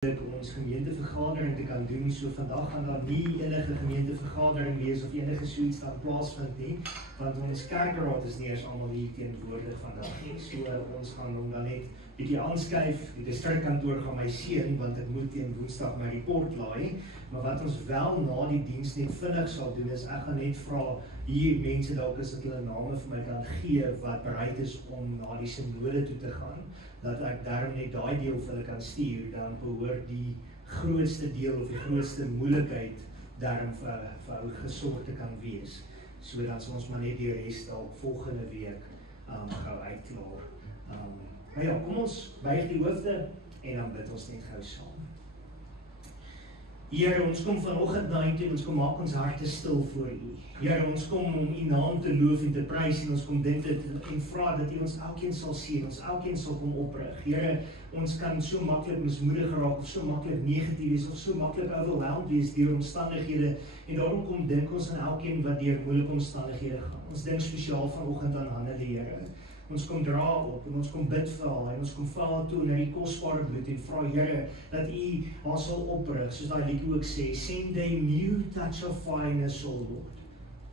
ons gemeentevergadering te kan doen, so vandag gaan daar nie enige gemeentevergadering wees of enige soets daar plaasvind nie, want ons kerkraad is nie eens almal hier teenwoordig vandag nie, so ons gaan hom dan net bietjie aanskuif, die distrikkantoor gaan my seën, want ek moet teen Woensdag my report laai, maar wat ons wel na die diens net vinnig sal doen, is ek gaan net vra, hier mense dalk is dat hulle name vir my kan gee, wat bereid is om na die synode toe te gaan, dat ek daarom net daai deel vir hulle kan stuur, dan behoort die grootste deel of die grootste moeilikheid daarom vir ou gesorg te kan wees, sodat ons maar net die res dalk volgende week gou uitklaar. Maar ja, kom ons buig die hoofde en dan bid ons net gou saam. Here, ons kom vanoggend na U toe, ons kom maak ons harte stil voor U. Here, ons kom om U naam te loof en te prys en ons kom dit en vra dat U ons elkeen sal sien, ons elkeen sal kom oprig. Here, ons kan so maklik mismoedig raak of so maklik negatief wees of so maklik overwhelmed wees deur omstandighede en daarom kom dink ons aan elkeen wat deur moeilike omstandighede gaan. Ons dink spesiaal vanoggend aan Hannelie, Here. Ons kom dra op en ons kom bid vir haar en ons kom val haar toe na die kosbare bloed en vra Here dat U haar sal oprig, soos daai liedjie ook sê, send a new touch of fire in her soul, Lord.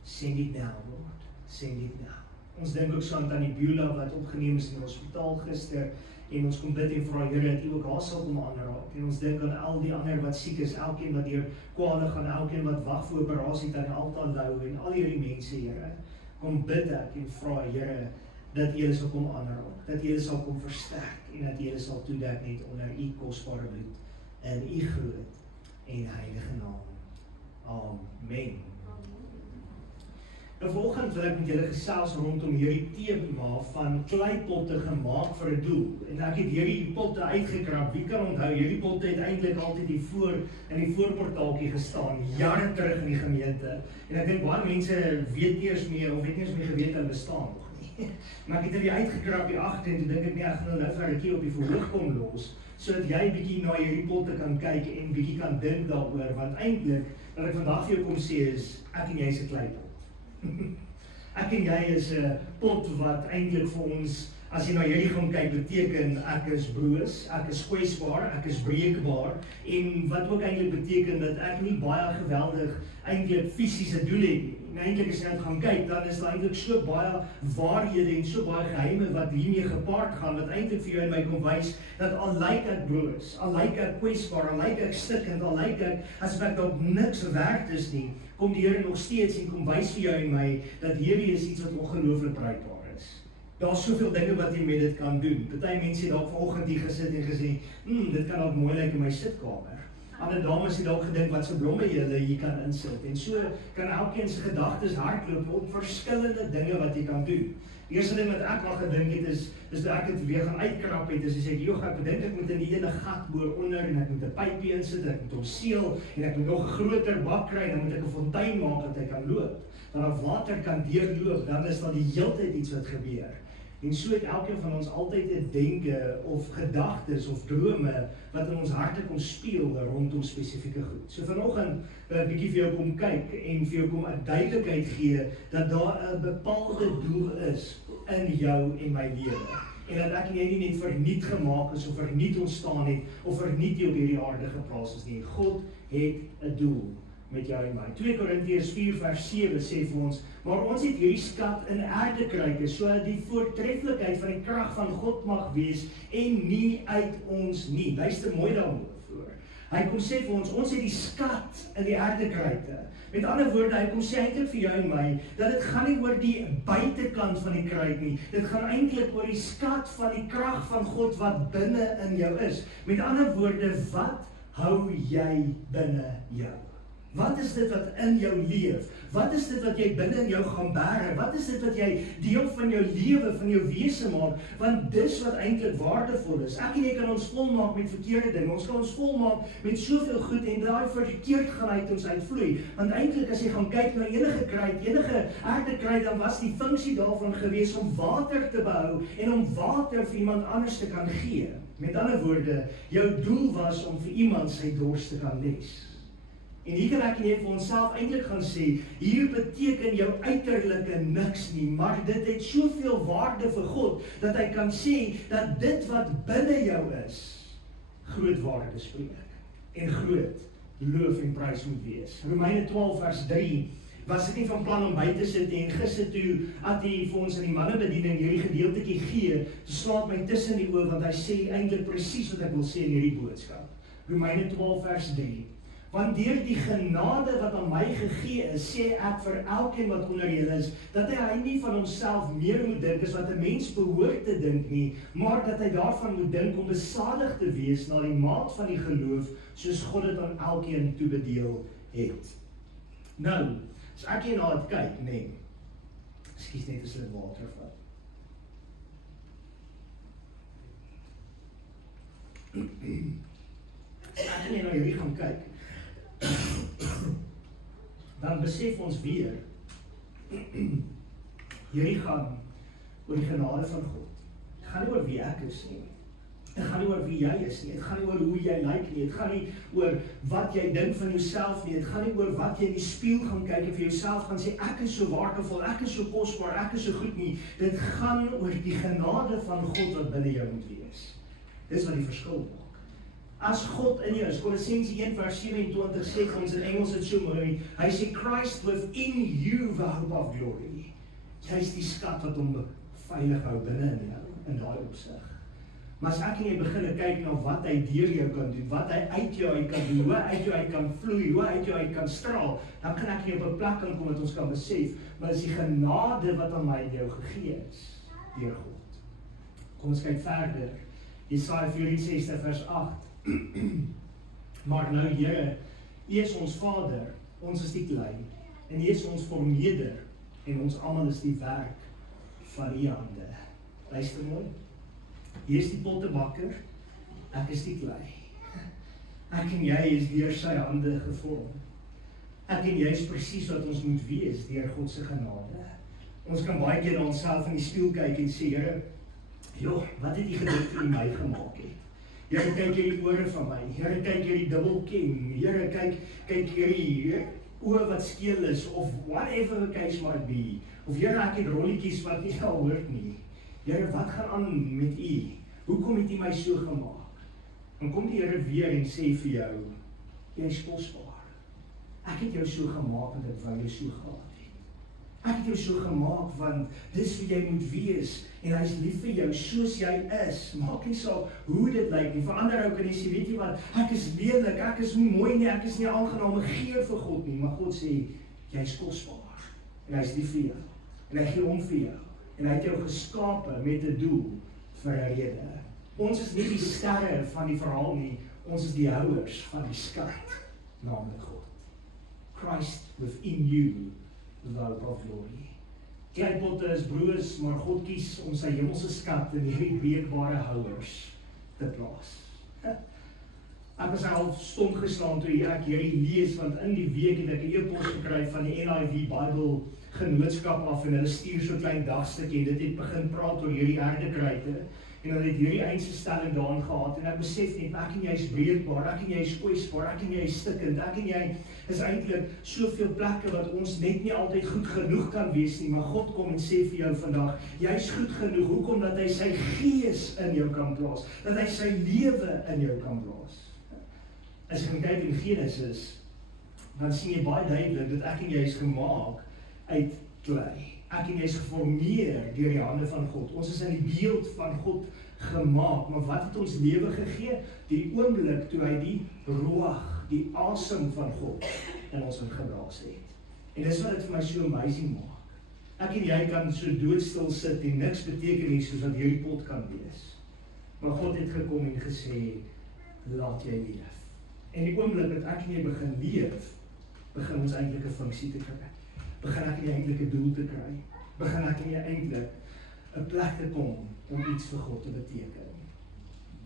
Send it now, Lord. Send it now. Ons dink ook so aan Tannie Beulah wat opgeneem is in die hospitaal gister en ons kom bid en vra Here dat U ook haar sal kom aanraak en ons dink aan al die ander wat siek is, elkeen wat deur kwale gaan, elkeen wat wag vir operasie aan die altaar lou en al hierdie mense, Here, kom bid ek en vra Here dat U sal kom aanraak, dat U sal kom versterk en dat U sal toedek net onder U kosbare bloed in U groot en heilige naam. Amen. Nou volgende wil ek met julle gesels rondom hierdie tema van kleipotte gemaak vir 'n doel. En ek het hierdie potte uitgekrap. Wie kan onthou, hierdie potte het eintlik altyd in die voorportaaltjie gestaan, jare terug in die gemeente. En ek dink baie mense weet eers meer of het nie eens meer geweet hulle bestaan nog nie. Maar ek het hierdie uitgekrap die agter en toe dink ek nee, ek gaan nou vir 'n rukkie op die verhoog kom los, sodat jy bietjie na hierdie potte kan kyk en bietjie kan dink daaroor, want eintlik wat ek vandag vir jou kom sê is ek en jy is 'n kleipot. Ek en jy is 'n pot wat eintlik vir ons, as jy na hierdie gaan kyk, beteken ek is broos, ek is kwesbaar, ek is breekbaar en wat ook eintlik beteken dat ek nie baie geweldig eintlik fisiese doel het nie. En eintlik as jy net gaan kyk, dan is daar eintlik so baie waarhede en so baie geheime wat hiermee gepaard gaan, wat eintlik vir jou en my kom wys, dat al lyk ek broos, al lyk ek kwesbaar, al lyk ek stikkend, al lyk ek asof ek dalk niks werd is nie, kom die Here nog steeds en kom wys vir jou en my, dat hierdie is iets wat ongelooflik bruikbaar is. Daar's soveel dinge wat jy met dit kan doen. Party mense het dalk vanoggend hier gesit en gesê, dit kan dalk mooi lyk in my sitkamer. Ander dames het dalk gedink wat se blomme jy hier kan insit. En so kan elkeen se gedagtes hardloop op verskillende dinge wat jy kan doen. Die eerste ding wat ek al gedink het is dat ek dit weer gaan uitkrap het, is as ek ek bedink ek moet in die ene gat boor onder en ek moet 'n pypie insit, ek moet hom seël en ek moet nog 'n groter bak kry en dan moet ek 'n fontein maak dat hy kan loop. Dan as water kan deurloop, dan is daar die heeltyd iets wat gebeur. En so het elkeen van ons altyd 'n denke of gedagtes of drome wat in ons harte kom speel rondom spesifieke goed. So vanoggend wil ek bietjie vir jou kom kyk en vir jou kom 'n duidelikheid gee dat daar 'n bepaalde doel is in jou en my lewe. En dat ek en jy nie net verniet gemaak is of verniet ontstaan het of verniet op hierdie aarde geplaas is nie. God het 'n doel met jou en my. 2 Korintiërs 4 vers 7 sê vir ons, maar ons het hierdie skat in aardekruike, sodat die voortreffelikheid van die krag van God mag wees en nie uit ons nie. Luister mooi daaroor. Hy kom sê vir ons het die skat in die aardekruike. Met ander woorde, hy kom sê eintlik vir jou en my, dat dit gaan nie oor die buitekant van die kruik nie. Dit gaan eintlik oor die skat van die krag van God wat binne in jou is. Met ander woorde, wat hou jy binne jou? Wat is dit wat in jou leef? Wat is dit wat jy binne in jou gaan bære? Wat is dit wat jy deel van jou lewe, van jou wese maak? Want dis wat eintlik waardevol is. Ek en jy kan ons volmaak met verkeerde dinge. Ons kan ons volmaak met soveel goed en daai verkeerd gaan uit ons uitvloei. Want eintlik as jy gaan kyk na enige kruid, enige aardekruid, dan was die funksie daarvan gewees om water te behou en om water vir iemand anders te kan gee. Met ander woorde, jou doel was om vir iemand sy dors te kan les. En hier kan ek en jy vir onsself eintlik gaan sê, hier beteken jou uiterlike niks nie, maar dit het soveel waarde vir God, dat hy kan sê, dat dit wat binne jou is, groot waarde spreek en groot loof en prys moet wees. Romeine 12 vers 3 was dit nie van plan om by te sit en gister toe Attie vir ons in die mannebediening hierdie gedeeltetjie gee, toe slaap my tussen die oë want hy sê eintlik presies wat ek wil sê in hierdie boodskap. Romeine 12 vers 3. Want deur die genade wat aan my gegee is, sê ek vir elkeen wat onder julle is, dat hy nie van homself meer moet dink as wat 'n mens behoort te dink nie, maar dat hy daarvan moet dink om besadig te wees na die maat van die geloof, soos God dit aan elkeen toebedeel het. Nou, as ek hier na dit kyk, nee, ekskuus net as ek water vat. As ek hier na hierdie gaan kyk, dan besef ons weer, hierdie gaan oor die genade van God. Het gaan nie oor wie ek is nie. Het gaan nie oor wie jy is nie. Het gaan nie oor hoe jy lyk nie. Het gaan nie oor wat jy dink van jouself nie. Het gaan nie oor wat jy in die spieël gaan kyk en vir jouself gaan sê, ek is so waardevol, ek is so kosbaar, ek is so goed nie. Dit gaan oor die genade van God wat binne jou moet wees. Dis wat die verskil maak. As God in jou is, Kolossense 1 vers 27 sê vir ons in Engels het so mooi, hy sê Christ within you the hope of glory. Jy is die skat wat hom veilig hou binne in jou, in daai opsig. Maar as ek en jy begin kyk na wat hy deur jou kan doen, wat hy uit jou uit kan doen, hoe hy uit jou uit kan vloei, hoe hy uit jou uit kan straal, dan kan ek nie op 'n plek kan kom wat ons kan besef, maar dis die genade wat aan my en jou gegee is, deur God. Kom ons kyk verder. Jesaja 64 vers 8. Maar nou Here, U is ons Vader, ons is die klein, en U is ons vermeerder, en ons almal is die werk van U hande. Luister mooi. Hier is die pottebakker, ek is die klei. Ek en jy is deur sy hande gevorm. Ek en jy is presies wat ons moet wees deur God se genade. Ons kan baie keer na onsself in die spieël kyk en sê, Here, joh, wat het U gedink toe U my gemaak het? Here, kyk hierdie ore van my. Here, kyk hierdie dubbelkin. Here, kyk hierdie oë wat skeel is, of whatever the case might be. Of Here, ek het rolletjies wat nie al hoort nie. Here, wat gaan aan met U? Hoekom het U my so gemaak? Dan kom die Here weer en sê vir jou, jy is kosbaar. Ek het jou so gemaak want ek wou jou so gehad het. Ek het jou so gemaak want dis wie jy moet wees en hy is lief vir jou soos jy is. Maak nie saak hoe dit lyk nie. Verander ou kan jy sê, weet jy wat, ek is lelik, ek is nie mooi nie, ek is nie aangename gee vir God nie, maar God sê, jy is kosbaar en hy is lief vir jou en hy gee om vir jou en hy het jou geskape met 'n doel vir 'n rede. Ons is nie die sterre van die verhaal nie, ons is die houers van die skat, naamlik God. Christ within you, the hope of glory. Kleipotte is broos, maar God kies om sy hemelse skat in hierdie breekbare houers te plaas. Ek was al stom geslaan toe ek hierdie lees, want in die week het ek 'n e-pos gekry van die NIV Bible genootskap af en hulle stuur so 'n klein dagstukkie en dit het begin praat oor hierdie erdekruite en hulle het hierdie eindse stelling daarin gehad en ek besef net, ek en jy is breekbaar, ek en jy is kwesbaar, ek en jy is stikkend, ek en jy is eintlik soveel plekke wat ons net nie altyd goed genoeg kan wees nie, maar God kom en sê vir jou vandag, jy is goed genoeg, hoekom? Dat hy sy gees in jou kan plaas, dat hy sy lewe in jou kan plaas. As jy gaan kyk in Genesis, dan sien jy baie duidelik dat ek en jy is gemaak uit klei. Ek en jy is geformeer deur die hande van God. Ons is in die beeld van God gemaak, maar wat het ons lewe gegee? Die oomblik toe hy die ruach, die asem van God in ons ingeblaas het. En dis wat dit vir my so amazing maak. Ek en jy kan so doodstil sit en niks beteken nie soos wat hierdie pot kan wees. Maar God het gekom en gesê, laat jy leef. En die oomblik dat ek en jy begin leef, begin ons eintlik 'n funksie te kry. Begin ek en jy eintlik 'n doel te kry. Begin ek en jy eintlik 'n plek te kom om iets vir God te beteken.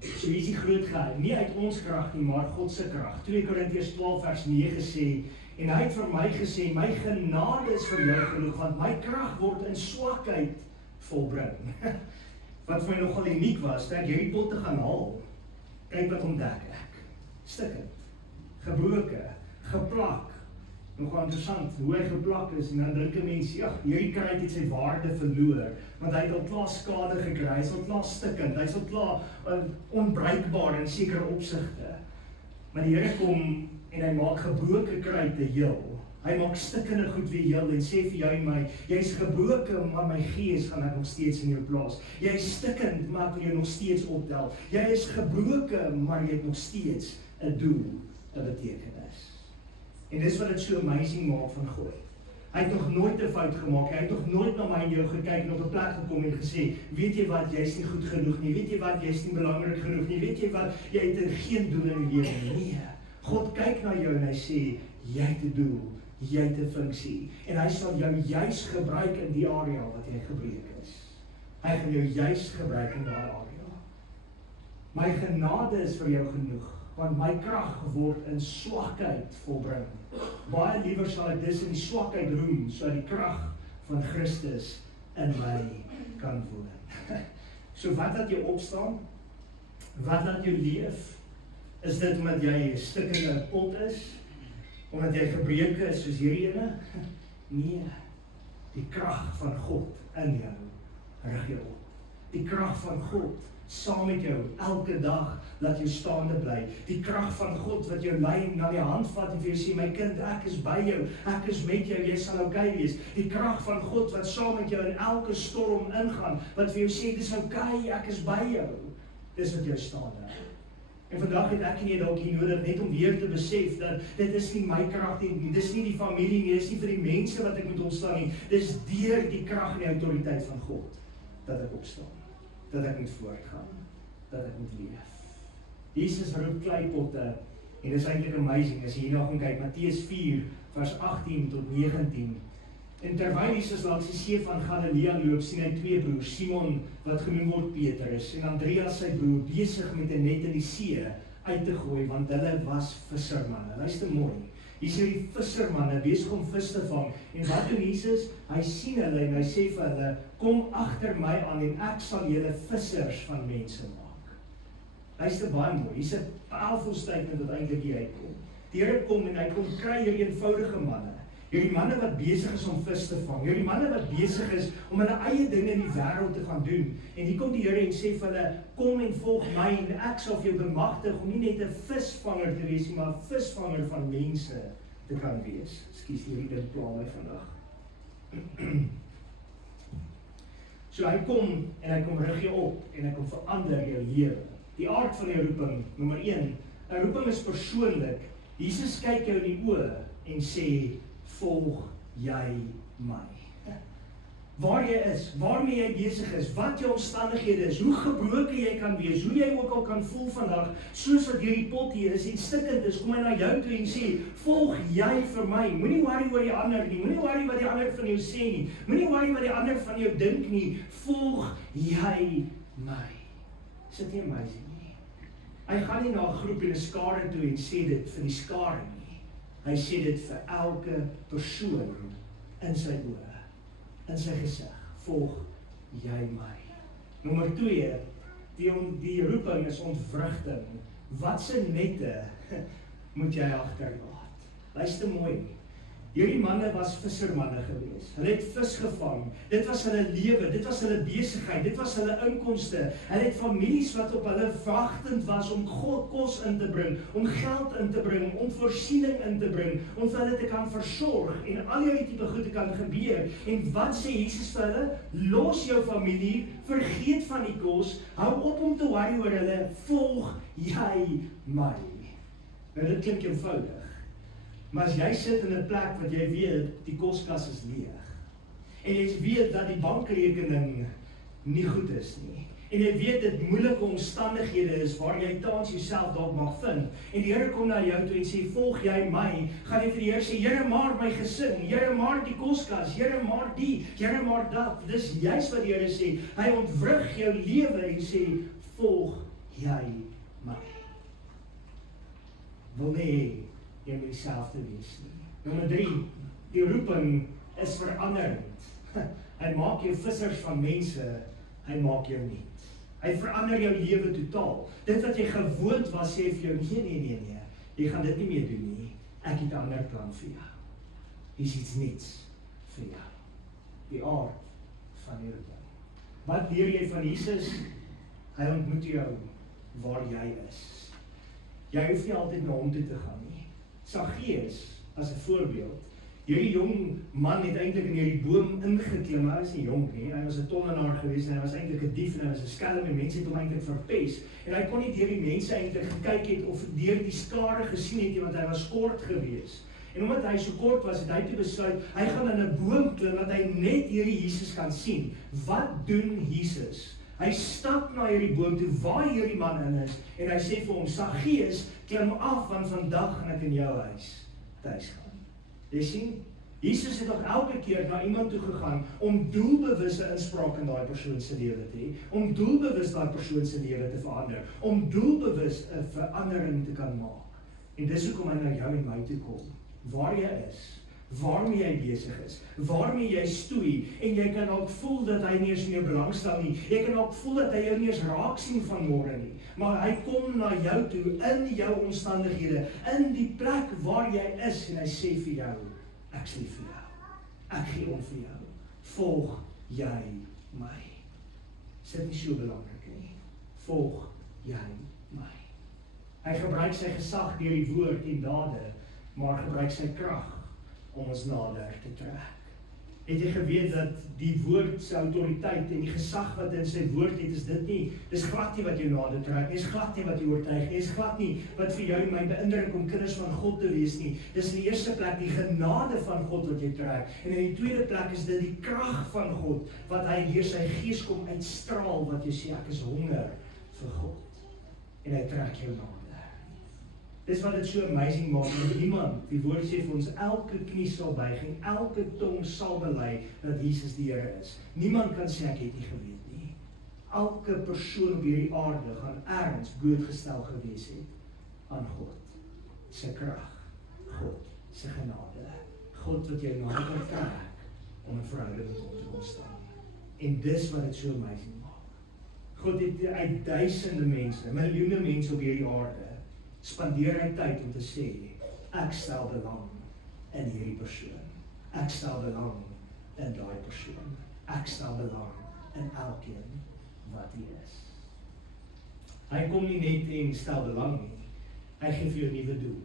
So hier is die groot geheim, nie uit ons krag nie, maar God se krag. 2 Korintiërs 12 vers 9 sê, en hy het vir my gesê, my genade is vir jou genoeg, want my krag word in swakheid volbring. Wat vir my nogal uniek was, dat ek hierdie pot te gaan haal, kyk wat ontdek ek. Stikkend, gebroke, geplak, Nogal interessant hoe hy geplak is en dan dink 'n mens, ja, hierdie kruit het sy waarde verloor, want hy het al klaar skade gekry, hy is al klaar stikkend, hy is al klaar onbruikbaar in sekere opsigte. Maar die Here kom en hy maak gebroke kruite heel. Hy maak stikkende goed weer heel en sê vir jou en my, jy's gebroken, maar my gees gaan ek nog steeds in jou plaas. Jy is stikkend, maar ek wil jou nog steeds optel. Jy is gebroken, maar jy het nog steeds 'n doel, 'n betekenis. En dis wat dit so amazing maak van God. Hy het nog nooit 'n fout gemaak, hy het nog nooit na my en jou gekyk en op 'n plek gekom en gesê, weet jy wat, jy's nie goed genoeg nie, weet jy wat, jy's nie belangrik genoeg nie, weet jy wat, jy het geen doel in die lewe nie. Nee, God kyk na jou en hy sê, jy het 'n doel, jy het 'n funksie, en hy sal jou juis gebruik in die area wat jy gebreek is. Hy gaan jou juis gebruik in daai area. My genade is vir jou genoeg, want my krag word in swakheid volbring. Baie liewer sal ek dis in die swakheid roem, sodat die krag van Christus in my kan woon. So wat laat jou opstaan? Wat laat jou leef? Is dit omdat jy 'n stikkende pot is? Omdat jy gebreek is soos hierdie ene? Nee, die krag van God in jou rig jou op. Die krag van God saam met jou elke dag laat jou staande bly. Die krag van God wat jou lei na die hand vat en vir jou sê, my kind, ek is by jou, ek is met jou, jy sal okay wees. Die krag van God wat saam met jou in elke storm ingaan, wat vir jou sê, dis okay, ek is by jou. Dis wat jou staande hou. En vandag het ek en jy dalk hier nodig net om weer te besef dat dit is nie my krag nie, dis nie die familie nie, dis nie vir die mense wat ek moet opstaan nie, dis deur die krag en die autoriteit van God dat ek opstaan, dat ek moet voortgaan, dat ek moet leef. Jesus roep kleipotte en dis eintlik amazing as jy hierna gaan kyk, Matteus 4 vers 18 tot 19. En terwyl Jesus langs die see van Galilea loop, sien hy twee broers, Simon wat genoem word Petrus en Andreas sy broer, besig met 'n net in die see uit te gooi, want hulle was vissermanne. Luister mooi. Hier sê die vissermanne besig om vis te vang. En wat doen Jesus? Hy sien hulle en hy sê vir hulle, kom agter my aan en ek sal julle vissers van mense maak. Luister baie mooi. Hier's 'n powerful statement wat eintlik hier uitkom. Die Here kom en hy kom kry hierdie eenvoudige manne. Hierdie manne wat besig is om vis te vang, hierdie manne wat besig is om hulle eie dinge in die wêreld te gaan doen. En hier kom die Here en sê vir hulle, kom en volg my en ek sal vir jou bemagtig om nie net 'n visvanger te wees, maar 'n visvanger van mense te kan wees. Ekskuus, hierdie ding pla my vandag. So hy kom en hy kom rig jou op en hy kom verander jou lewe. Die aard van die roeping, nommer 1, 'n roeping is persoonlik. Jesus kyk jou in die oë en sê, volg jy my. Waar jy is, waarmee jy besig is, wat jou omstandighede is, hoe gebroken jy kan wees, hoe jy ook al kan voel vandag, soos wat hierdie pot hier is en stikkend is, kom hy na jou toe en sê, volg jy vir my, moenie worry oor die ander nie, moenie worry wat die ander van jou sê nie, moenie worry wat die ander van jou dink nie, volg jy my. Is dit nie amazing nie? Hy gaan nie na 'n groep en 'n skare toe en sê dit vir die skare nie. Hy sê dit vir elke persoon in sy oë, in sy gesig, volg jy my. Nommer 2, die roeping is ontwrigting. Watse nette moet jy agterlaat? Luister mooi. Hierdie manne was vissermanne gewees. Hulle het vis gevang. Dit was hulle lewe, dit was hulle besigheid, dit was hulle inkomste. Hulle het families wat op hulle wagtend was om God kos in te bring, om geld in te bring, om voorsiening in te bring, om vir hulle te kan versorg en al hierdie tipe goed te kan gebeur. En wat sê Jesus vir hulle? Los jou familie, vergeet van die kos, hou op om te worry oor hulle, volg jy my. Nou dit klink eenvoudig. Maar as jy sit in 'n plek wat jy weet, die koskas is leeg, en jy weet dat die bankrekening nie goed is nie, en jy weet dit moeilike omstandighede is waar jy tans jouself dalk mag vind, en die Here kom na jou toe en sê, volg jy my, gaan jy vir die Here sê, Here maar my gesin, Here maar die koskas, Here maar die, Here maar dat. Dis juist wat die Here sê, hy ontwrig jou lewe en sê, volg jy my. Wil nie jy moet dieselfde wees nie. Nommer 3, die roeping is veranderend. Hy maak jou vissers van mense, hy maak jou nie. Hy verander jou lewe totaal. Dit wat jy gewoond was, sê vir jou, nee, jy gaan dit nie meer doen nie. Ek het 'n ander plan vir jou. Dis iets niets vir jou. Die aard van die roeping. Wat leer jy van Jesus? Hy ontmoet jou waar jy is. Jy hoef nie altyd na hom toe te gaan nie. Saggeus, as 'n voorbeeld, hierdie jong man het eintlik in hierdie boom ingeklim, hy was nie jonk nie, hy was 'n tollenaar geweest en hy was eintlik 'n dief en hy was 'n skelm en mense het hom eintlik verpes. En hy kon nie deur die mense eintlik gekyk het of deur die skare gesien het nie, want hy was kort geweest. En omdat hy so kort was, het hy toe besluit, hy gaan in 'n boom klim, dat hy net hierdie Jesus kan sien. Wat doen Jesus? Hy stap na hierdie boom toe, waar hierdie man in is, en hy sê vir hom, Saggeus, klim af, want vandag gaan ek in jou huis tuis gaan. Jy sien, Jesus het nog elke keer na iemand toe gegaan, om doelbewuste inspraak in daai persoon se lewe te hê, om doelbewus daai persoon se lewe te verander, om doelbewus 'n verandering te kan maak. En dis hoekom hy na jou en my toe kom. Waar jy is, waarmee jy besig is, waarmee jy stoei, en jy kan ook voel dat hy nie eens meer belangstel nie, jy kan ook voel dat hy jou nie eens raak sien van môre nie, maar hy kom na jou toe, in jou omstandighede, in die plek waar jy is, en hy sê vir jou, ek is lief vir jou, ek gee om vir jou, volg jy my. Is dit nie so belangrik nie? Volg jy my. Hy gebruik sy gesag deur die woord en dade, maar gebruik sy krag om ons nader te trek. Het jy geweet dat die woord se autoriteit en die gesag wat in sy woord het, is dit nie, dis glad nie wat jou nader trek, dis glad nie wat jou oortuig, dis glad nie wat vir jou en my beïndruk om kinders van God te wees nie. Dis in die eerste plek die genade van God wat jy trek, en in die tweede plek is dit die krag van God, wat hy deur sy gees kom uitstraal, wat jy sê, ek is honger vir God, en hy trek jou nader. Dis wat dit so amazing maak, dat iemand, die woord sê vir ons, elke knie sal buig en elke tong sal bely dat Jesus die Here is. Niemand kan sê ek het nie geweet nie. Elke persoon op hierdie aarde gaan ergens blootgestel gewees het aan God se krag, God se genade, God wat jou nader kan trek om 'n verhouding met hom te kom staan. En dis wat dit so amazing maak. God het uit duisende mense, miljoene mense op hierdie aarde, spandeer hy tyd om te sê, ek stel belang in hierdie persoon. Ek stel belang in daai persoon. Ek stel belang in elkeen wat hy is. Hy kom nie net en stel belang nie. Hy gee vir jou 'n nuwe doel.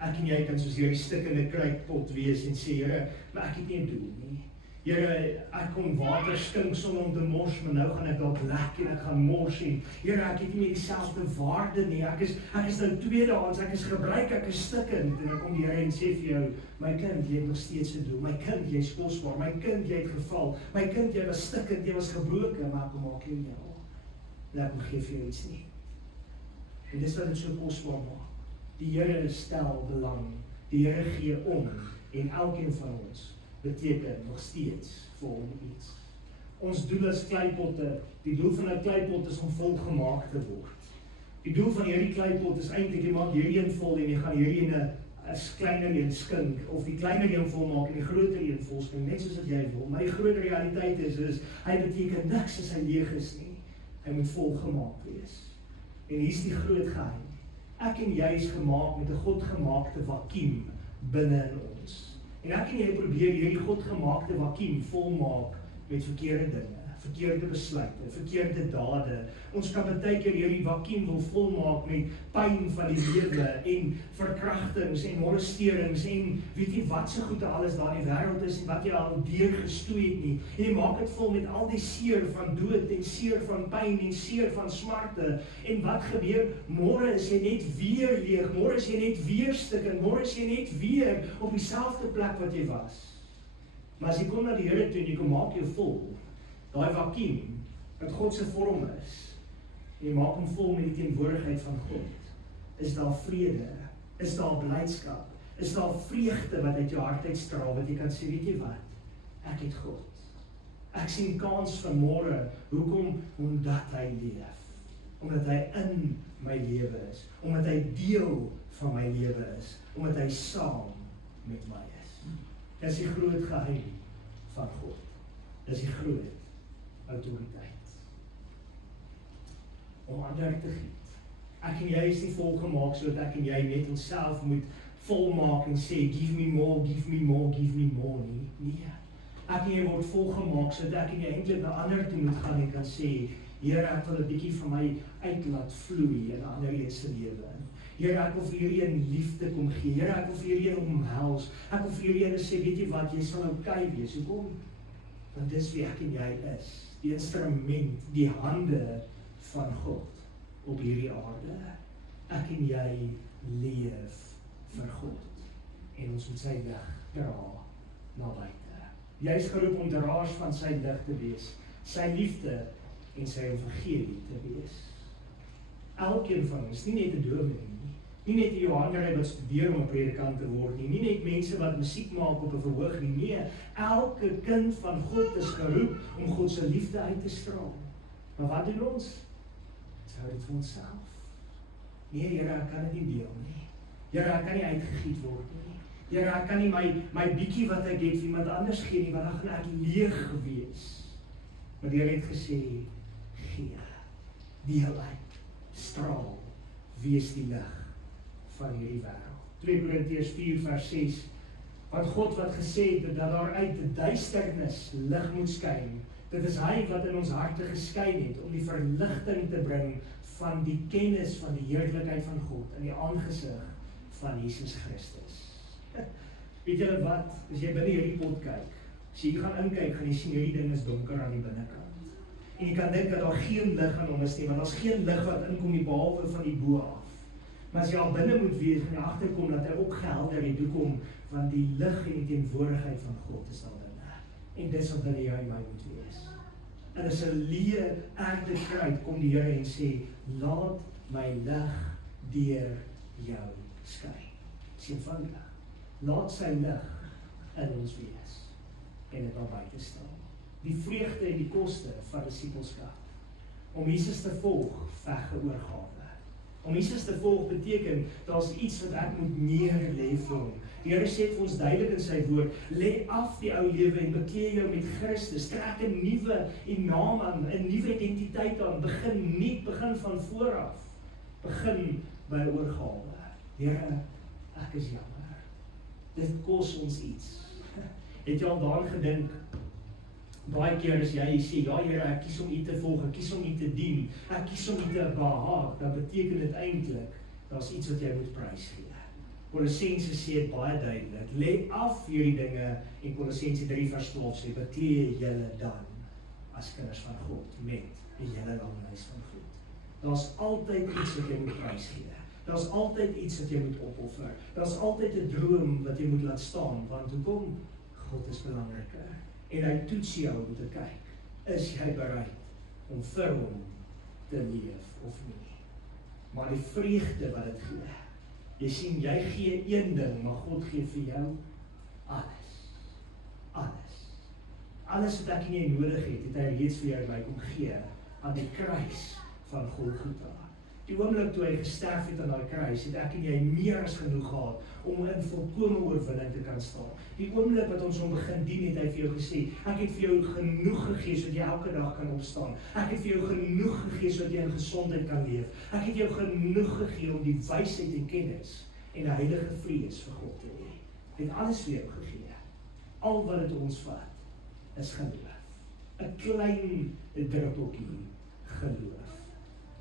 Ek en jy kan soos hierdie stikkende kruikpot wees en sê, Here, maar ek het nie 'n doel nie. Here, ek kon water skink sonder om te mors, maar nou gaan ek dalk lek en ek gaan mors en Here, ek het nie meer dieselfde waarde nie. Ek is nou tweedehands, ek is gebruik, ek is stikkend. En dan kom die Here en sê vir jou, my kind, jy het nog steeds 'n doel. My kind, jy's kosbaar. My kind, jy het geval. My kind, jy was stikkend, jy was gebroken, maar kom maak jou jou. En ek gee vir jou iets nie. En dis wat dit so kosbaar maak. Die Here stel belang. Die Here gee om en elkeen van ons beteken nog steeds vir hom iets. Ons doel is kleipotte, die doel van 'n kleipot is om vol gemaak te word. Die doel van hierdie kleipot is eintlik, jy maak hierdie een vol en jy gaan hierdie een as kleiner een skink, of die kleiner een vol maak en die groter een vol skink, net soos wat jy wil. Maar die groot realiteit is, hy beteken niks as hy leeg is nie. Hy moet vol gemaak wees. En hier's die groot geheim. Ek en jy is gemaak met 'n godgemaakte vakuum binne in ons. En ek en jy probeer hierdie godgemaakte vakuum volmaak met verkeerde dinge, verkeerde besluite, verkeerde dade. Ons kan baie keer hierdie vakuum wil volmaak met pyn van die lewe en verkrachtings en molesteerings en weet nie wat se goede alles daar in die wêreld is en wat jy al deurgestoei het nie. En jy maak dit vol met al die seer van dood en seer van pyn en seer van smarte. En wat gebeur? Môre is jy net weer leeg, môre is jy net weer stikkend, môre is jy net weer op dieselfde plek wat jy was. Maar as jy kom na die Here toe en jy kom maak jou vol, daai vakuum wat God se vorm is, en jy maak hom vol met die teenwoordigheid van God, is daar vrede, is daar blydskap, is daar vreugde wat uit jou hart uitstraal, wat jy kan sê, weet jy wat, ek het God. Ek sien kans van môre, hoekom? Omdat hy leef, omdat hy in my lewe is, omdat hy deel van my lewe is, omdat hy saam met my is. Dis die groot geheim van God. Dis die groot autoriteit. Om ander te giet. Ek en jy is nie volgemaak sodat ek en jy net onsself moet volmaak en sê, give me more, give me more, give me more nie. Nee. Ek en jy word volgemaak, sodat ek en jy eintlik na ander toe moet gaan en kan sê, Here, ek wil 'n bietjie van my uitlaat vloei in ander se lewe. Here, ek wil vir hierdie een liefde kom gee. Here, ek wil vir hierdie een omhels. Ek wil vir hierdie een sê, weet jy wat, jy sal okay wees. Hoekom? Want dis wie ek en jy is. Die instrument, die hande van God op hierdie aarde. Ek en jy leef vir God. En ons moet sy lig dra na buite. Jy is geroep om draers van sy lig te wees. Sy liefde en sy evangelie te wees. Elkeen van ons, nie net 'n dominee nie net 'n Johannes wat studeer om 'n predikant te word nie net mense wat musiek maak op 'n verhoog nie, nee, elke kind van God is geroep om God se liefde uit te straal. Maar wat doen ons? Ons hou dit vir onsself. Nee, Here, ek kan dit nie deel nie. Here, ek kan nie uitgegiet word nie. Here, ek kan nie my bietjie wat ek het vir iemand anders gee nie, want dan gaan ek leeg wees. Maar die Here het gesê, gee, deel uit, straal, wees die lig van hierdie wêreld. 2 Korintiërs 4 vers 6, want God wat gesê het dat daar uit die duisternis lig moet skyn, dit is hy wat in ons harte geskyn het, om die verligting te bring van die kennis van die heerlikheid van God, in die aangesig van Jesus Christus. Weet julle wat, as jy binne hierdie pot kyk, as jy gaan inkyk, gaan jy sien hierdie ding is donker aan die binnekant. En jy kan dink dat daar geen lig aan hom is nie, want daar's geen lig wat inkom nie behalwe van die bo af. Maar as jy al binne moet wees, gaan jy agterkom dat hy opgehelder het, hoekom? Want die lig en die teenwoordigheid van God is daar binne. En dis wat binne jou en my moet wees. En as 'n leë aardekruid kom die Here en sê, laat my lig deur jou skyn. Dis eenvoudig. Laat sy lig in ons wees en dit daar buite staan. Die vreugde en die koste van disippelskap. Om Jesus te volg, veg oorgawe. Om Jesus te volg beteken, daar's iets wat ek moet neer lê vir hom. Die Here sê vir ons duidelik in sy woord, lê af die ou lewe en bekleed jou met Christus, trek 'n nuwe naam aan, 'n nuwe identiteit aan, begin nuut, begin van voor af, begin by oorgawe. Here, ek is jammer. Dit kos ons iets. Het jy al daaraan gedink? Baie keer as jy sê, ja Here, ek kies om U te volg, ek kies om U te dien, ek kies om U te behaag, dan beteken dit eintlik, daar's iets wat jy moet prys gee. Kolossense sê dit baie duidelik, lê af hierdie dinge, en Kolossense 3 vers 12 sê, beklee julle dan, as kinders van God, met die hele langlys van God. Daar's altyd iets wat jy moet prys gee. Daar's altyd iets wat jy moet opoffer. Daar's altyd 'n droom wat jy moet laat staan, want hoekom? God is belangriker. En hy toets jou om te kyk, is jy bereid om vir hom te leef of nie? Maar die vreugde wat dit gee, jy sien, jy gee een ding, maar God gee vir jou alles. Alles. Alles wat ek en jy nodig het hy reeds vir jou by kom gee, aan die kruis van Golgotha. Die oomblik toe hy gesterf het aan daai kruis, het ek en jy meer as genoeg gehad, om in volkome oorwinning te kan staan. Die oomblik wat ons hom begin dien, het hy vir jou gesê, ek het vir jou genoeg gegee, sodat jy elke dag kan opstaan. Ek het vir jou genoeg gegee, sodat jy in gesondheid kan leef. Ek het jou genoeg gegee om die wysheid en kennis, en die heilige vrees vir God te hê. Hy het alles vir jou gegee. Al wat dit ons vat, is geloof. 'n klein druppeltjie geloof,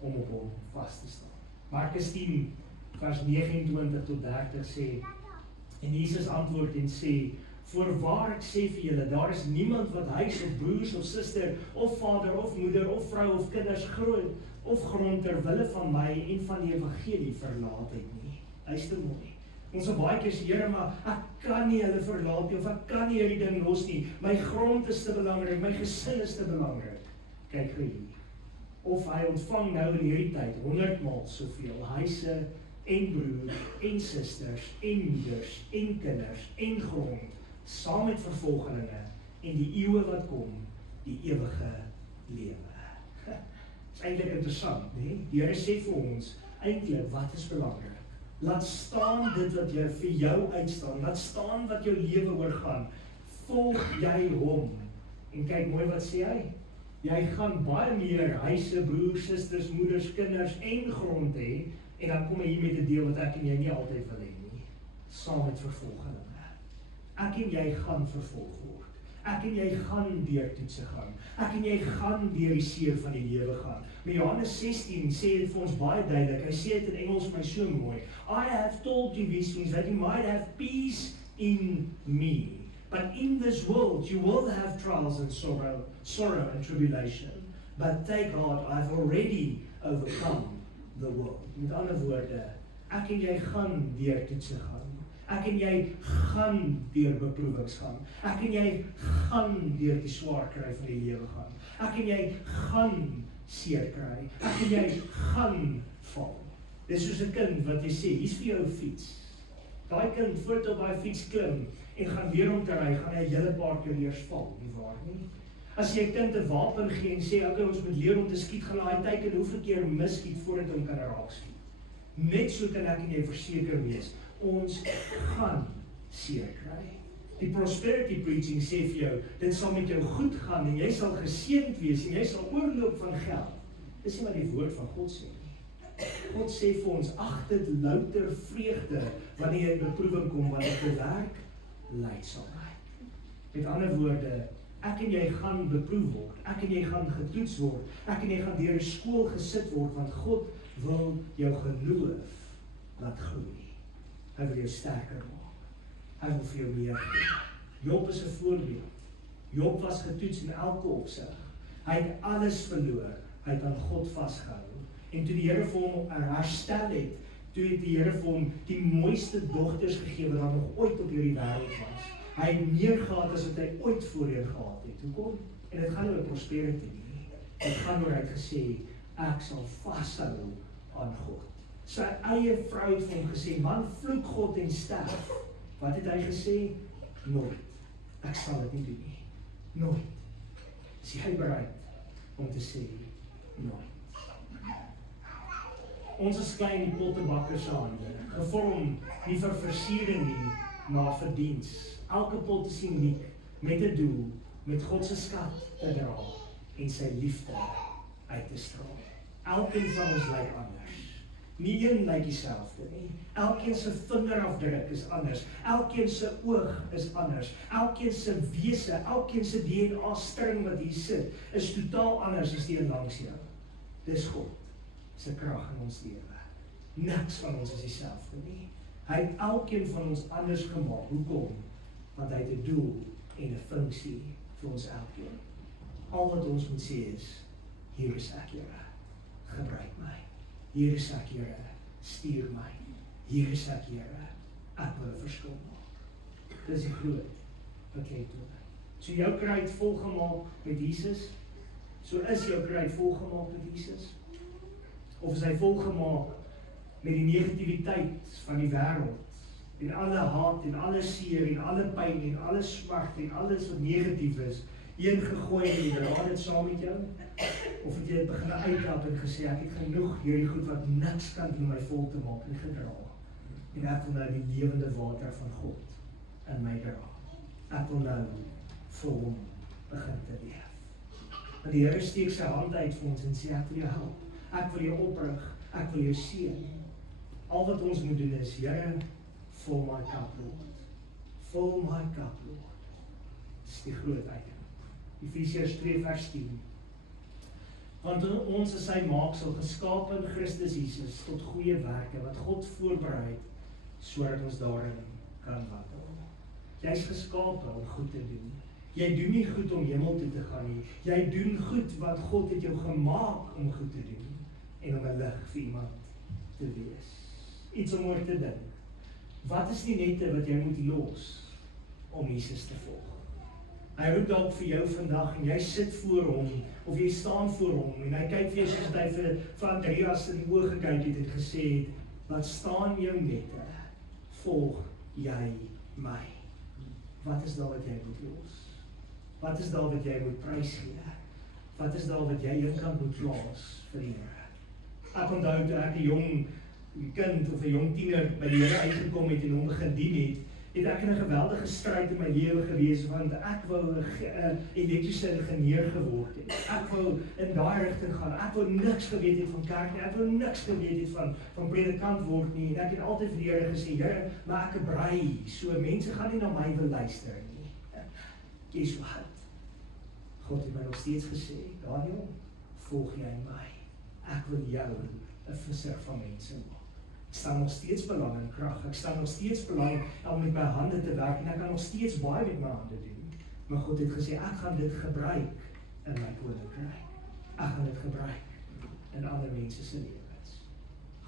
om op hom vas te staan. Markus 10, vers 29 tot 30 sê, en Jesus antwoord en sê, voorwaar ek sê vir julle, daar is niemand wat huis of broers of suster, of vader of moeder, of vrou of kinders groot, of grond ter wille van my en van die evangelie verlaat het nie. Luister mooi. Ons sal baie keer sê, Here, maar ek kan nie hulle verlaat nie, of ek kan nie hierdie ding los nie. My grond is te belangrik, my gesin is te belangrik. Kyk vir hier. Of hy ontvang nou in hierdie tyd 100 maal soveel huise en broers en susters en moeders en kinders en grond, saam met vervolgelinge en die eeue wat kom, die ewige lewe. Is eintlik interessant, nee? Die Here sê vir ons eintlik wat is belangrik. Laat staan dit wat jy vir jou uitstaan, laat staan wat jou lewe oorgaan. Volg jy hom. En kyk mooi wat sê hy. Jy gaan baie meer huise, broers, susters, moeders, kinders en grond hê, en dan kom hy hier met 'n deel wat ek en jy nie altyd wil hê nie. saam met vervolgelinge. Ek en jy gaan vervolg word. Ek en jy gaan deur toetse gaan. Ek en jy gaan deur die seer van die lewe gaan. Maar Johannes 16 sê dit vir ons baie duidelik. Hy sê dit in Engels vir my so mooi. I have told you these things that you might have peace in me. But in this world you will have trials and sorrow and tribulation. But take heart, I've already overcome the world. Met ander woorde, ek en jy gaan deur toetse gaan. Ek en jy gaan deur beproewings gaan. Ek en jy gaan deur die swaar kry van die lewe gaan. Ek en jy gaan seer kry. Ek en jy gaan val. Dis soos 'n kind wat jy sê, hier's vir jou 'n fiets. Daai kind voordat op daai fiets klim en gaan weer om te ry, gaan hy 'n hele paar keer eers val, nie waar nie? As jy 'n kind 'n wapen gee en sê, okay, ons moet leer om te skiet, gaan hy teken hoeveel keer misskiet voordat hom kan raak skiet. Net so kan ek en jy verseker wees, ons gaan seer kry. Die prosperity preaching sê vir jou, dit sal met jou goed gaan en jy sal geseënd wees en jy sal oorloop van geld. Dis nie wat die woord van God sê nie. God sê vir ons, ag dit louter vreugde wanneer jy beproewing kom, want dit bewerk lydsaamheid. Met ander woorde, ek en jy gaan beproef word, ek en jy gaan getoets word, ek en jy gaan deur die skool gesit word, want God wil jou geloof laat groei. Hy wil jou sterker maak. Hy wil vir jou meer gee. Job is 'n voorbeeld. Job was getoets in elke opsig. Hy het alles verloor. Hy het aan God vasgehou. En toe die Here vir hom herstel het, toe het die Here vir hom die mooiste dogters gegee wat daar nog ooit op hierdie wêreld was. Hy het meer gehad as wat hy ooit voorheen gehad het. Hoekom? En dit gaan oor prosperity nie. Dit gaan oor hy het gesê, ek sal vashou aan God. Sy eie vrou het vir hom gesê, man, vloek God en sterf. Wat het hy gesê? Nooit. Ek sal dit nie doen nie. Nooit. Is jy bereid om te sê, nooit. Ons is klein die pottebakker se hande, gevorm nie vir versiering nie, maar vir diens. Elke pot is uniek, met 'n doel, met God se skat te dra en sy liefde uit te straal. Elkeen van ons lyk anders. Nie een lyk dieselfde nie. Elkeen se vingerafdruk is anders. Elkeen se oog is anders. Elkeen se wese, elkeen se DNA string wat hier sit, is totaal anders as die een langs jou. Dis God se krag in ons lewe. Niks van ons is dieselfde nie. Hy het elkeen van ons anders gemaak. Hoekom? Want hy het 'n doel en 'n funksie vir ons elkeen. Al wat ons moet sê is, hier is ek, Here. Gebruik my. Hier is ek, Here. Stuur my. Hier is ek, Here. Ek wil 'n verskil maak. Dis die groot wat jy doen. So jou kruit volgemaak met Jesus. So is jou kruit volgemaak met Jesus. Of is hy volgemaak met die negativiteit van die wêreld, en alle haat, en alle seer, en alle pyn, en alle smart, en alles wat negatief is, ingegooi en jy dra dit saam met jou? Of het jy het begin uitklap en gesê, ek het genoeg hierdie goed wat niks kan doen my vol te maak en gedra, en ek wil nou die lewende water van God in my dra. Ek wil nou vir hom begin te leef. Want die Here steek sy hand uit vir ons en sê, ek wil jou help. Ek wil jou oprig, ek wil jou seën. Al wat ons moet doen is, Here, vul my cup, Lord. Vul my cup, Lord. Dis die groot uitroep. Efesiërs 2 vers 10. Want ons is sy maaksel, geskape in Christus Jesus, tot goeie werke, wat God voorberei het, sodat ons daarin kan wandel. Jy's geskape om goed te doen. Jy doen nie goed om hemel toe te gaan nie. Jy doen goed wat God het jou gemaak om goed te doen. En om 'n lig vir iemand te wees. Iets om oor te dink. Wat is die nette wat jy moet los om Jesus te volg? Hy roep dalk vir jou vandag en jy sit voor hom, of jy staan voor hom en hy kyk vir jou soos hy vir Andreas in die oë gekyk het en gesê het, wat staan jou nette? Volg jy my? Wat is daar wat jy moet los? Wat is daar wat jy moet prys gee? Wat is daar wat jy eenkant moet plaas vir die Here? Ek onthou toe ek 'n jong kind of 'n jong tiener by die Here uitgekom het en hom begin dien het, het ek in 'n geweldige stryd in my lewe gewees, want ek wou 'n elektriese ingenieur geword het. Ek wou in daai rigting gaan. Ek wou niks geweet het van kerk nie. Ek wou niks geweet het van predikant word nie. En ek het altyd vir die Here gesê, Here, maak 'n brei, so mense gaan nie na my wil luister nie. Guess what? God het my nog steeds gesê, Daniel, volg jy my. Ek wil jou 'n visser van mense maak. Ek staan nog steeds belang in krag. Ek staan nog steeds belang om met my hande te werk en ek kan nog steeds baie met my hande doen. Maar God het gesê, ek gaan dit gebruik in my koninkryk. Ek gaan dit gebruik in ander mense se lewens.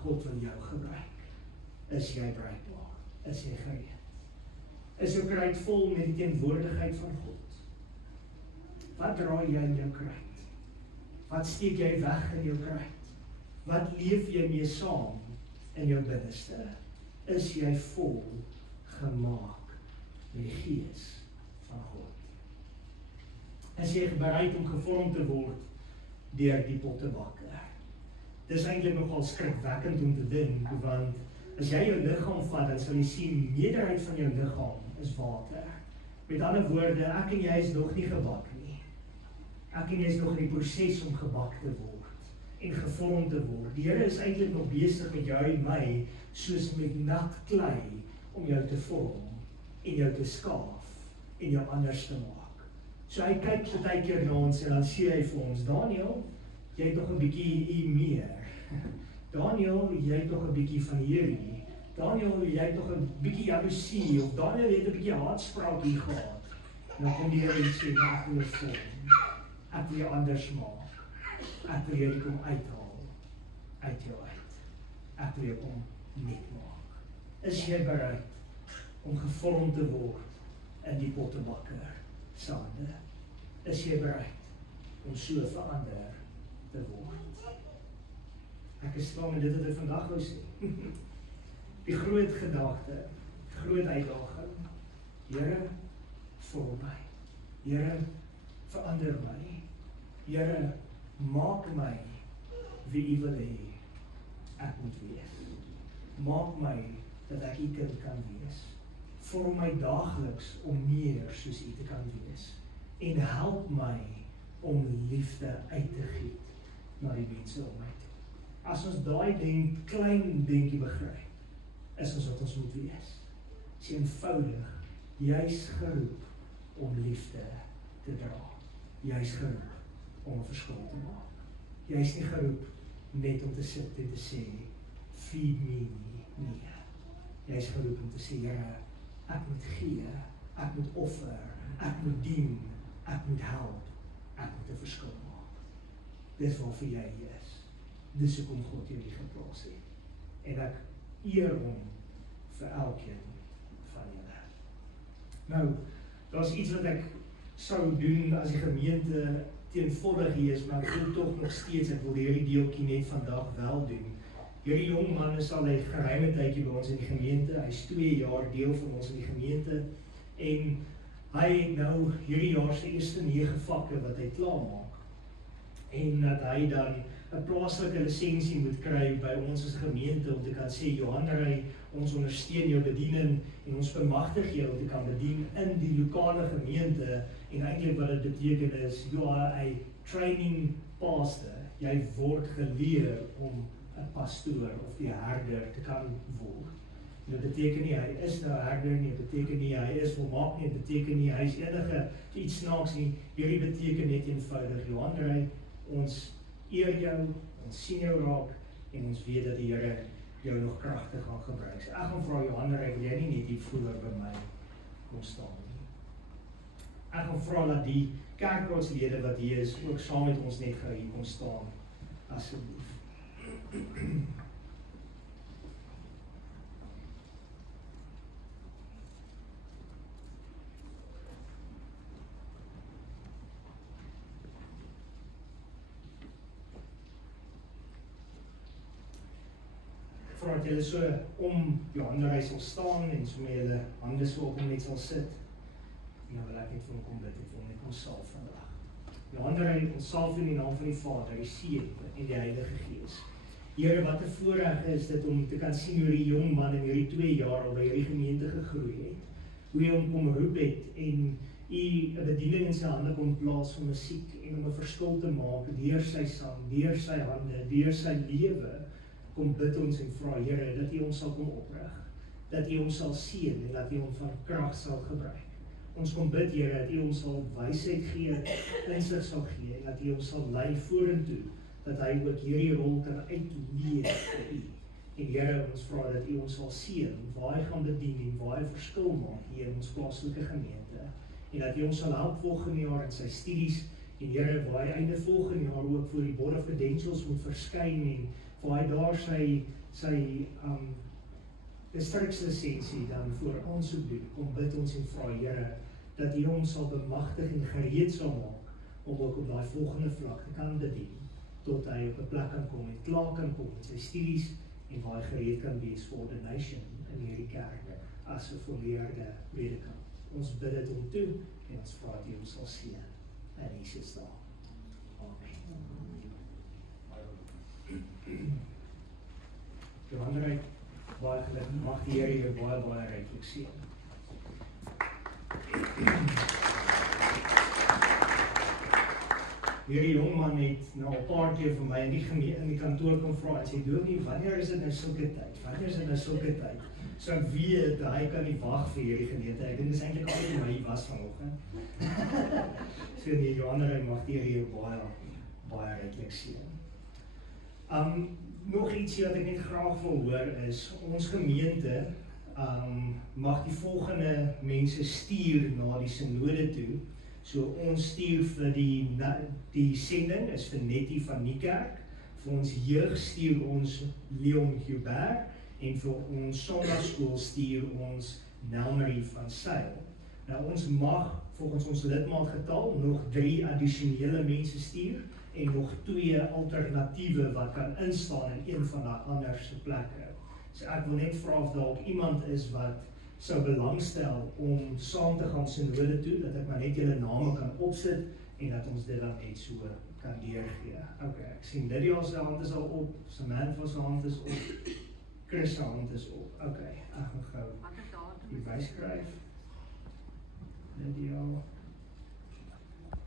God wil jou gebruik. Is jy bereikbaar? Is jy gereed? Is jou kruit vol met die teenwoordigheid van God? Wat draai jy in jou kruit? Wat steek jy weg in jou kruit? Wat leef jy mee saam in jou binneste? Is jy vol gemaak met die Gees van God? Is jy bereid om gevorm te word deur die pottebakker? Dis eintlik nogal skrikwekkend om te dink, want as jy jou liggaam vat, dan sal jy sien, meerderheid van jou liggaam is water. Met ander woorde, ek en jy is nog nie gebak nie. Ek en jy is nog in die proses om gebak te word en gevorm te word. Die Here is eintlik nog besig met jou en my, soos met nat klei, om jou te vorm, en jou te skaaf, en jou anders te maak. So hy kyk baie keer na ons, en dan sê hy vir ons, Daniel, jy het nog 'n bietjie meer. Daniel, jy het nog 'n bietjie van hierdie. Daniel, jy het nog 'n bietjie jaloesie, of Daniel, jy het 'n bietjie haatspraak hier gehad. En dan kom die Here en sê, ek wil jou vorm. Ek wil jou anders maak. Ek wil jou kom uithaal uit jou uit. Ek wil jou kom net maak. Is jy bereid om gevorm te word in die pottebakker se hande? Is jy bereid om so verander te word? Ek is klaar met dit wat ek vandag wou sê. Die groot gedagte, groot uitdaging. Here, vorm my. Here, verander my. Here, maak my wie U wil hê ek moet wees. Maak my dat ek U kind kan wees. Vorm my daagliks om meer soos U te kan wees. En help my om liefde uit te giet na die mense om my toe. As ons daai klein dingetjie begryp, is ons wat ons moet wees. Is eenvoudig, jy's geroep om liefde te dra. Jy's geroep om 'n verskil te maak. Jy is nie geroep net om te sit en te sê, feed me nie. Nee. Jy is geroep om te sê, Here, ek moet gee, ek moet offer, ek moet dien, ek moet help, ek moet 'n verskil maak. Dis waarvoor jy hier is. Dis hoekom God jou hier geplaas het. En ek eer hom vir elkeen van julle. Nou, daar's iets wat ek sou doen as die gemeente teenvoudig hier is, maar ek voel tog nog steeds, ek wil hierdie deeltjie net vandag wel doen. Hierdie jong man is al 'n geruime tydjie by ons in die gemeente, hy's 2 jaar deel van ons in die gemeente, en hy het nou hierdie jaar sy eerste 9 vakke wat hy klaarmaak, en dat hy dan 'n plaaslike lisensie moet kry by ons as gemeente, om te kan sê, Johannery, ons ondersteun jou bediening, en ons bemagtig jou om te kan bedien in die lokale gemeente, en eintlik wat dit beteken is, you are a training pastor, jy word geleer om 'n pastoor of die herder te kan word. Dit beteken nie, hy is nou herder nie, dit beteken nie, hy is volmaak nie, dit beteken nie, hy is enige iets snaaks nie, hierdie beteken net eenvoudig, Johannery, ons eer jou, ons sien jou raak, en ons weet dat die Here jou nog kragtig gaan gebruik. So ek gaan vra Johannery, wil jy nie net hier voor by my kom staan nie? Ek gaan vra dat die kerkraadslede wat hier is, ook saam met ons net hier kom staan, asseblief. Vra dat julle so om Johannery sal staan en so met julle hande so op hom net sal sit. En dan wil ek net vir hom kom bid, ek wil net ons salf vandag. Johannery, ons salf in die naam van die Vader, die Seun en die Heilige Gees. Here, wat 'n voorreg is dit om te kan sien hoe die jong man in hierdie 2 jaar al by hierdie gemeente gegroei het. Hoe hy hom kom roep het en hy 'n bediening in sy hande kon plaas van musiek en om 'n verskil te maak deur sy sang, deur sy hande, deur sy lewe. Kom bid ons en vra Here dat U ons sal kom oprig, dat U ons sal seën en dat U ons van krag sal gebruik. Ons kom bid Here dat U ons sal wysheid gee, insig sal gee en dat U ons sal lei vorentoe, dat hy ook hierdie rol kan uitleef vir U. En Here, ons vra dat U ons sal seën waar hy gaan bedien en waar hy verskil maak hier in ons plaaslike gemeente. En dat U ons sal help volgende jaar in sy studies en Here, waar hy einde volgende jaar ook voor die Board of Credentials moet verskyn en waar hy daar sy distrikslisensie dan voor aansoek doen. Kom bid ons en vra Here dat U ons sal bemagtig en gereed sal maak om ook op daai volgende vlak te kan bedien, tot hy op 'n plek kan kom en klaar kan kom met sy studies en waar hy gereed kan wees vir ordination in hierdie kerk as 'n volleerde predikant. Ons bid dit om toe en ons vra dat U ons sal seën in Jesus naam. Amen. Johanrijk, baie geluk, mag die Here jou baie ryklik seën. Hierdie jongman het nou 'n paar keer vir my in die kantoor kom vra en sê, Dominee, wanneer is dit nou sulke tyd? Wanneer is dit nou sulke tyd? So ek weet, hy kan nie wag vir hierdie gemeente. Ek dink dit is eintlik altyd hoe hy was vanoggend. So nee, Johanrijk, mag die Here jou baie ryklik seën. Nog ietsie wat ek net graag wil hoor is, ons gemeente mag die volgende mense stuur na die synode toe. So ons stuur vir die sending is vir Nettie van Niekerk, vir ons jeug stuur ons Leon Hubert en vir ons sondagskool stuur ons Nelmarie van Sail. Nou ons mag volgens ons lidmaatgetal nog 3 addisionele mense stuur en nog 2 alternatiewe wat kan instaan in een van die ander se plekke. So ek wil net vra of dalk iemand is wat sou belangstel om saam te gaan synode toe, dat ek maar net julle name kan opsit en dat ons dit dan net so kan deurgee. Okay, ek sien Lydia se hand is al op, Samantha se hand is op, Chris se hand is op. Okay, ek gaan gou die byskryf.